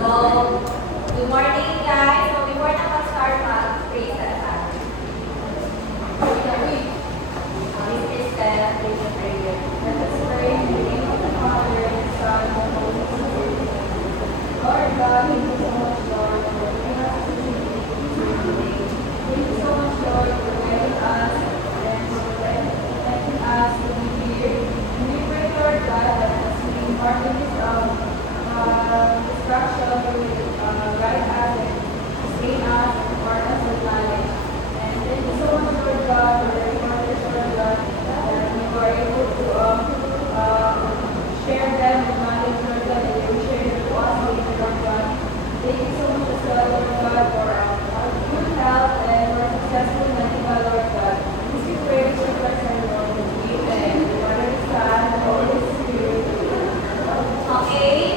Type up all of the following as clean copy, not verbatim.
So, good morning guys. So before na mag-start mag-praise at time. Miss Kristen, please pray. Let us pray in the name of the Father, and the Son, and the Holy Spirit. Lord God, thank you so much, Lord, for giving us the opportunity today. Thank you so much, Lord, for guiding us and for letting us to be here. And we pray, Lord God, that as we embark on this instruction, you will guide us and sustain us and impart us with knowledge. And thank you so much, Lord God, for the reminders, Lord God, that we were able to share them with knowledge, Lord God, and you will share them to us later, Lord God. Thank you so much as well, Lord God, for good health and for successful medical, Lord God. Please we pray with your blessing, Lord. Amen. Father, Son, Holy Spirit. Okay.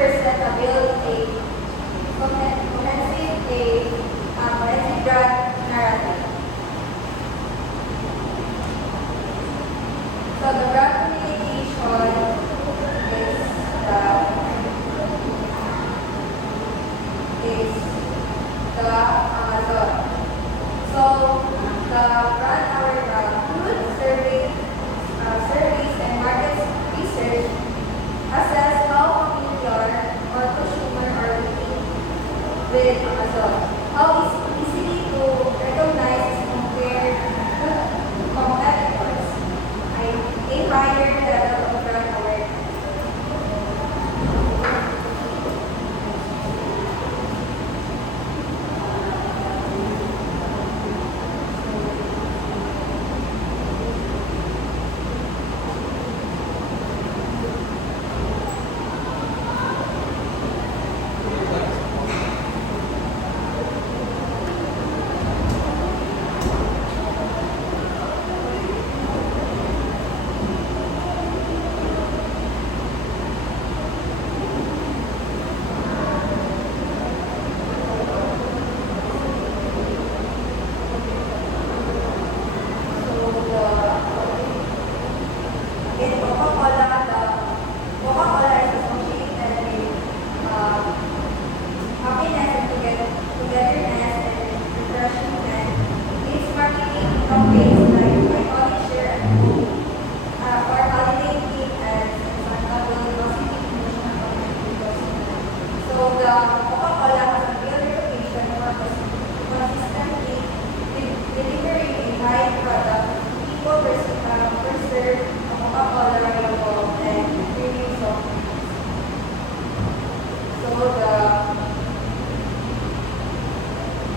30% to build a comprehensive brand narrative. So the brand communication is the Amazon. So the brand food surveys and market research assess how familiar or consumer are with Amazon. How is easily to recognize as compared with competitors. A higher level of brand awareness.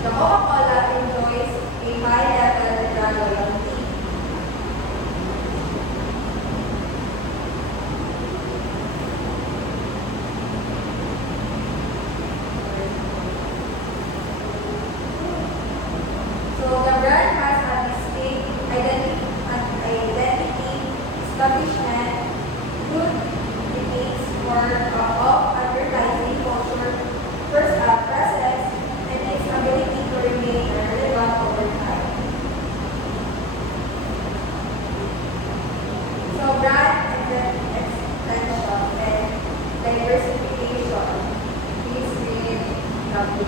The Coca-Cola enjoys a high level brand loyalty. So the brand has a distinct identity, establishment, good techniques for of advertising culture, presence, and its ability to remain relevant over time. So brand extension and diversification is really lovely.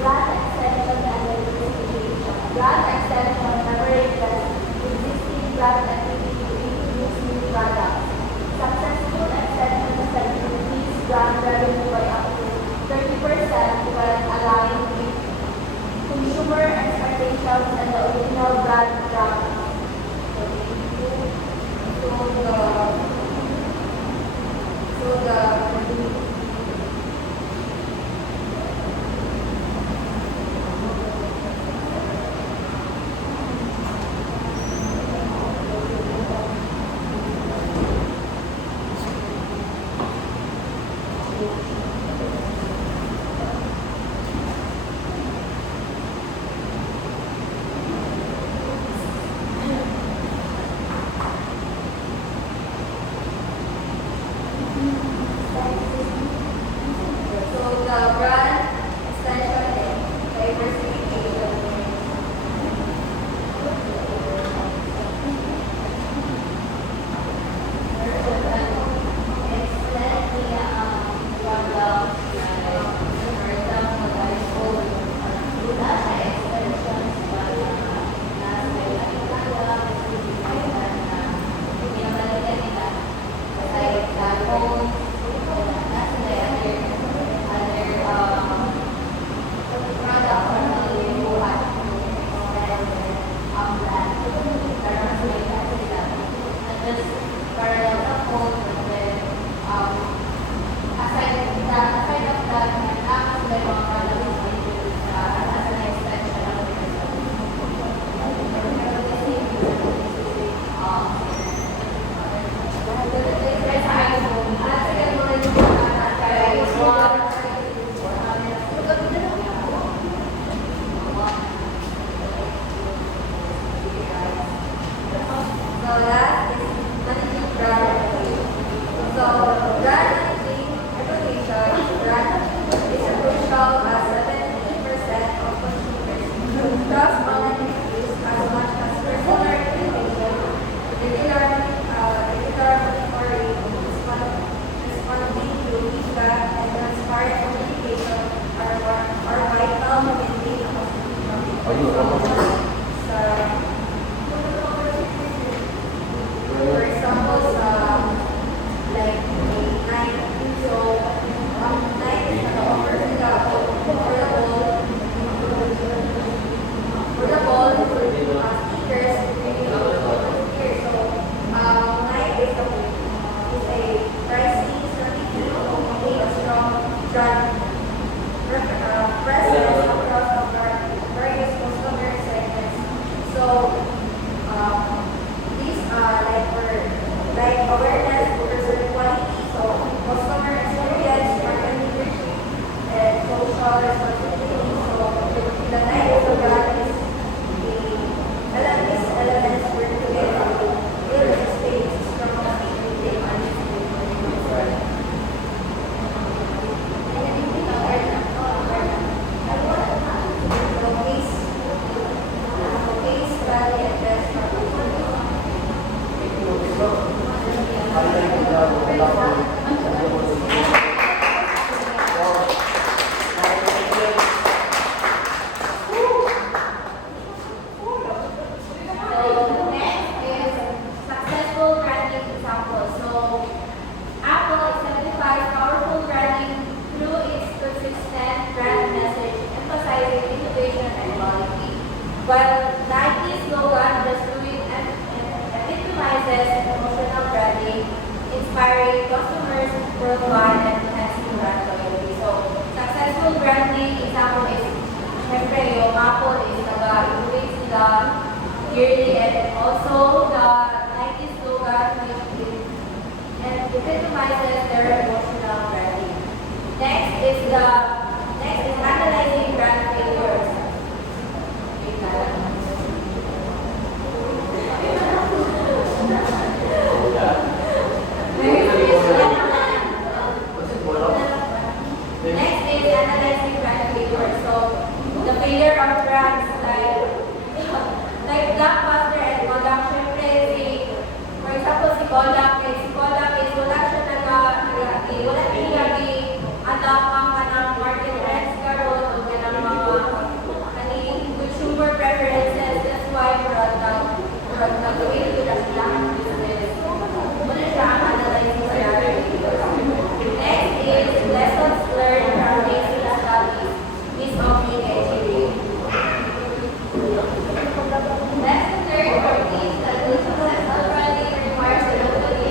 Brand extension and diversification. Brand extension leverages existing brand activity to introduce new products. Successful extension can increase brand revenue by up to 30% when aligned with consumer expectations and the original brand promise. So the brand extension and diversification. So last is the So next is successful branding example. So Apple exemplifies powerful branding through its consistent brand message, emphasizing innovation and quality. While Nike's slogan, "Just Do It," epitomizes emotional branding, inspiring customers worldwide and enhancing brand loyalty. So successful branding example is, syempre, yung Apple is nag-innovate sila yearly, and also the Nike slogan which is and epitomizes their emotional branding. Next is analyzing brand failures. Wait lang. Next is analyzing brand failures. So the failure of brands like Blockbuster and Kodak, syempre for example, si Kodak is wala siya wala i-unlock ang kanang market trends karon o kanang mga consumer preferences. That's why nag-gawin ko na sila ang business. Muna siya ang analyzing brand failures. Next is lessons learned from case studies. Miss Omni and Chiri. Lesson learned from these that the successful branding requires a locally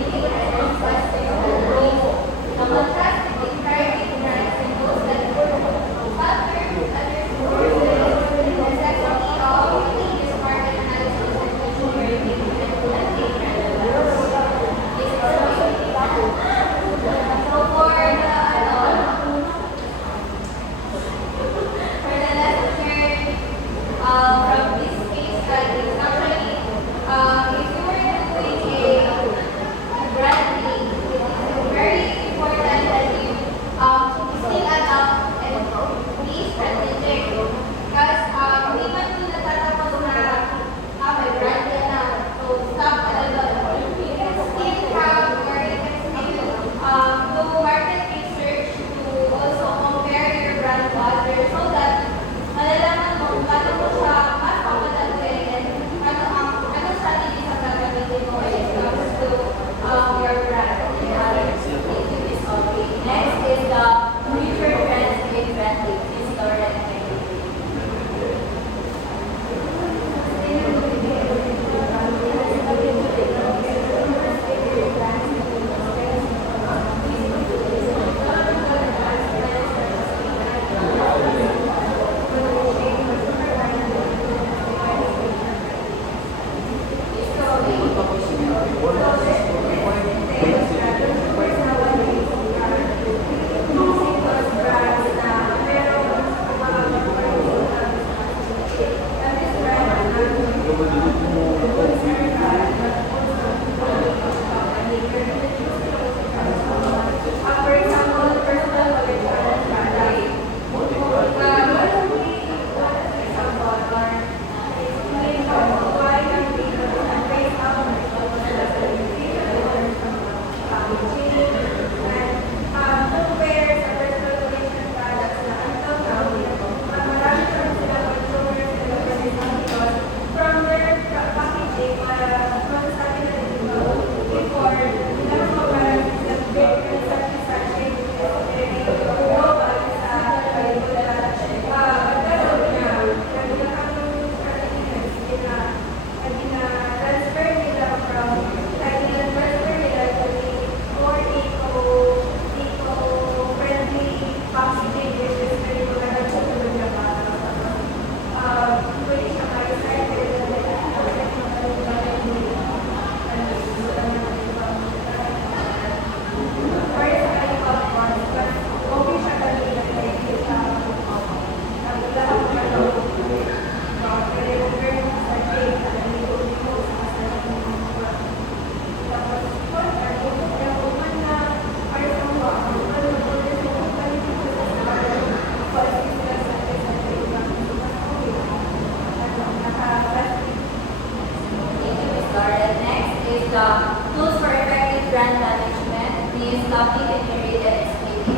lovely and narrated and explained.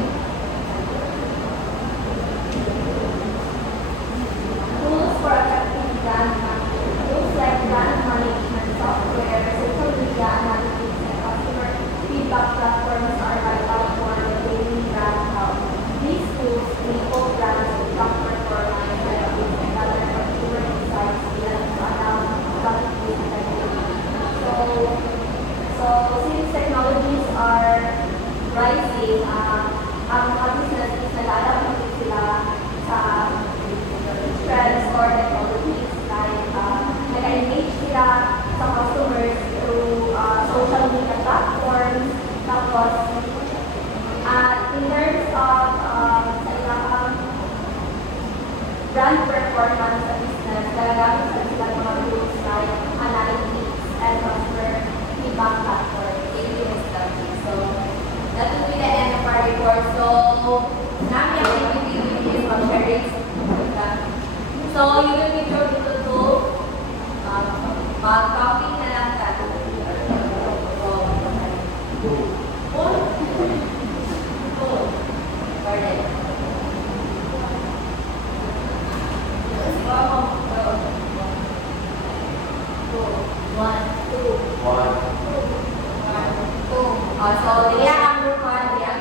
Tools for effective brand marketing. Tools like brand management software, social media analytics, and customer feedback platforms are vital for maintaining brand health. These tools enable brands to track performance, analytics, and gather consumer insights via to adapt strategies effectively. So since technologies are rising, ang mga businesses nag-adapt na din sila sa trends or technologies like nag-engage sila sa customers through social media platforms. Tapos, in terms of sa ilang brand performance sa business, nagagamit sa sila ng mga tools like analytics and customer feedback platform. Thank you, Ms. Lovely. So, that will be the end of our report. So, namin ang activity is from sharing. So, you will be sure to mag-copy na lang tayo. So, dia ang rupan, dia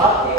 Bye.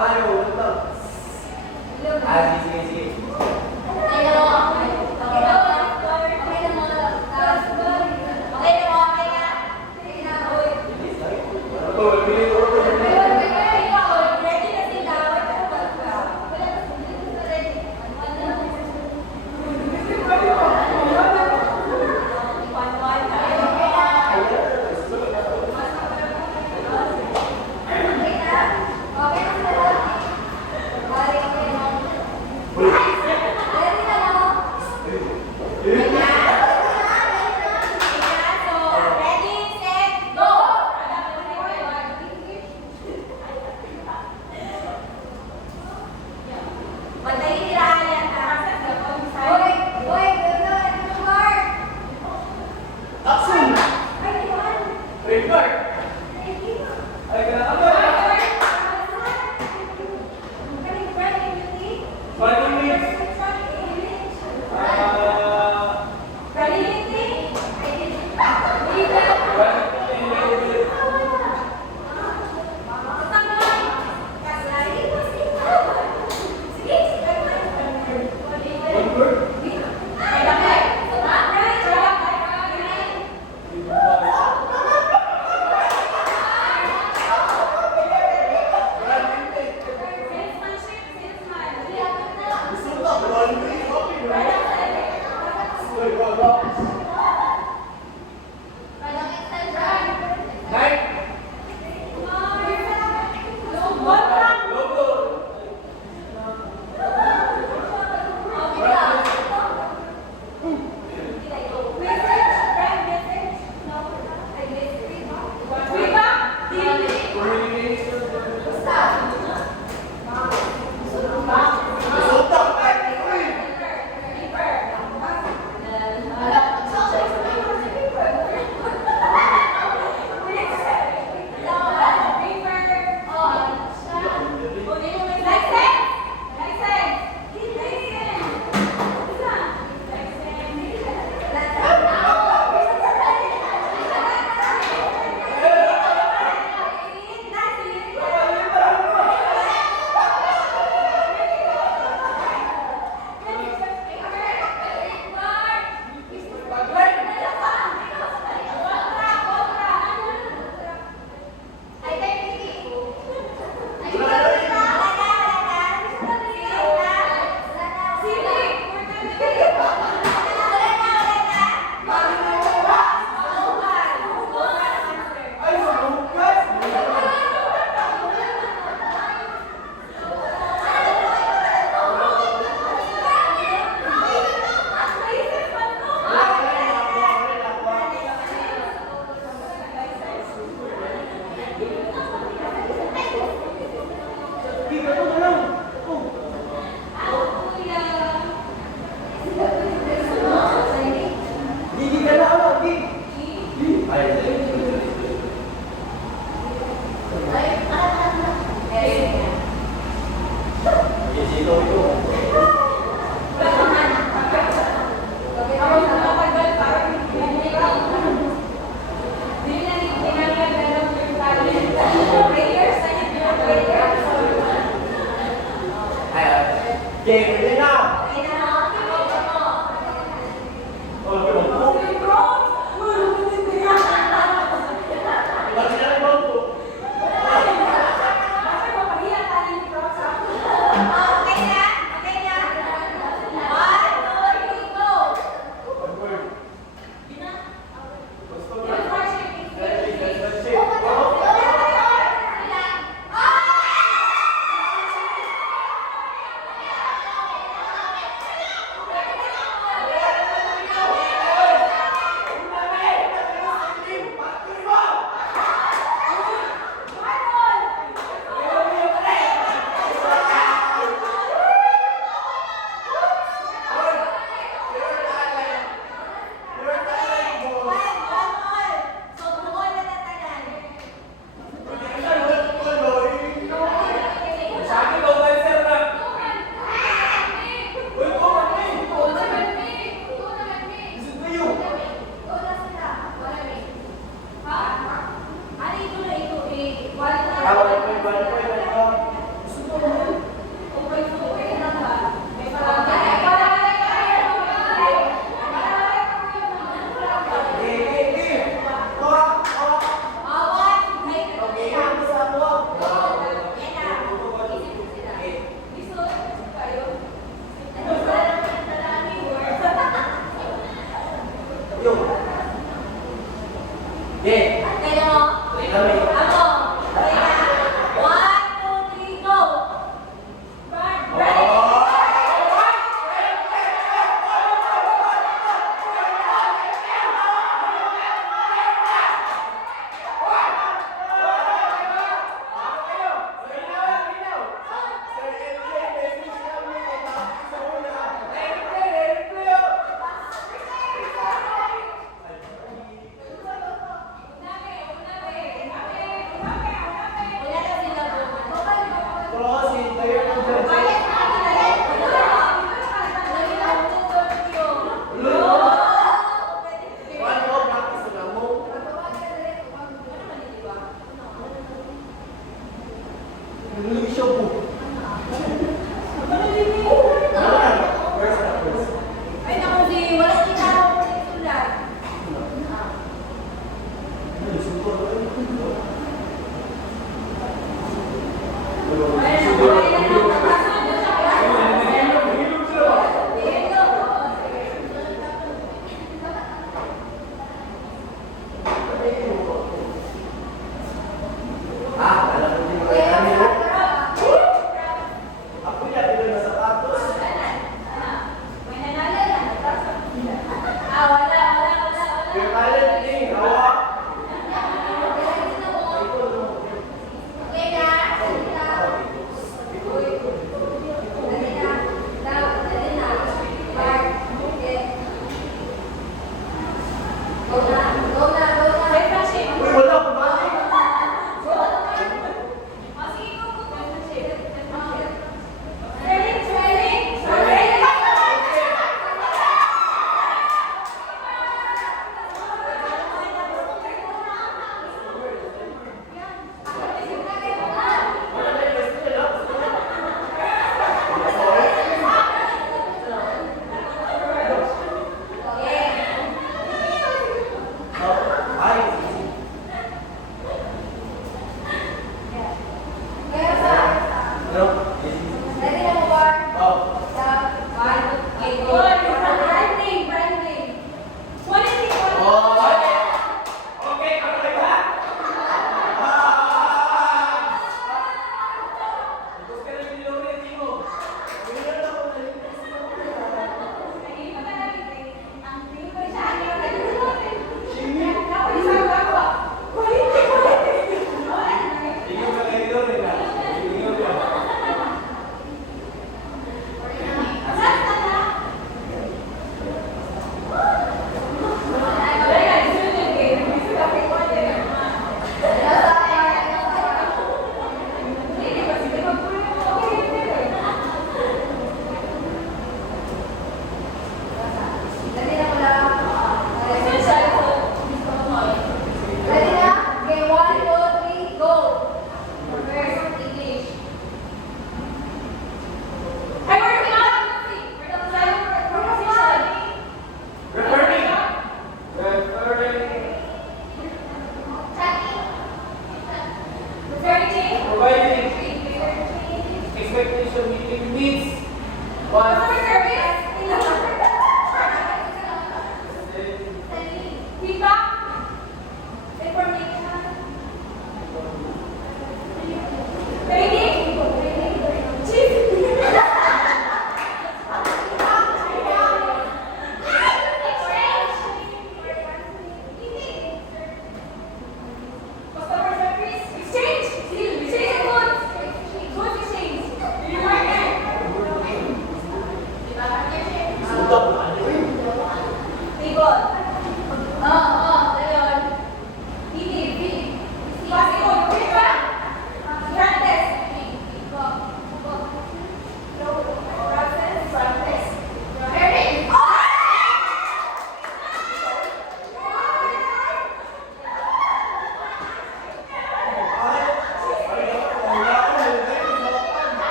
Ayaw, wala lang. Sige, sige. Ano, bili ko ito.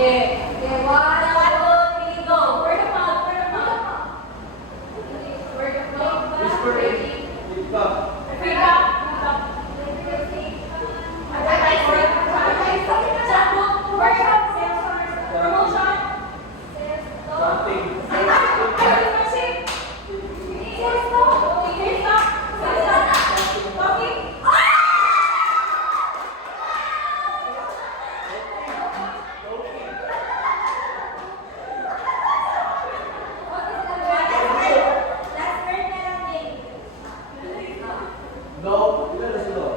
Okay. Okay, 1, 2, 3, go. Word of mouth, word of mouth. Word of mouth. Whisper it. Lift up. Pick up. Advertising. Chatbook. Workshop. Promotion. Something. Partnership. Sales talk. Sales talk. Talking. Last word na lang, Jane. No. Ilan na sila?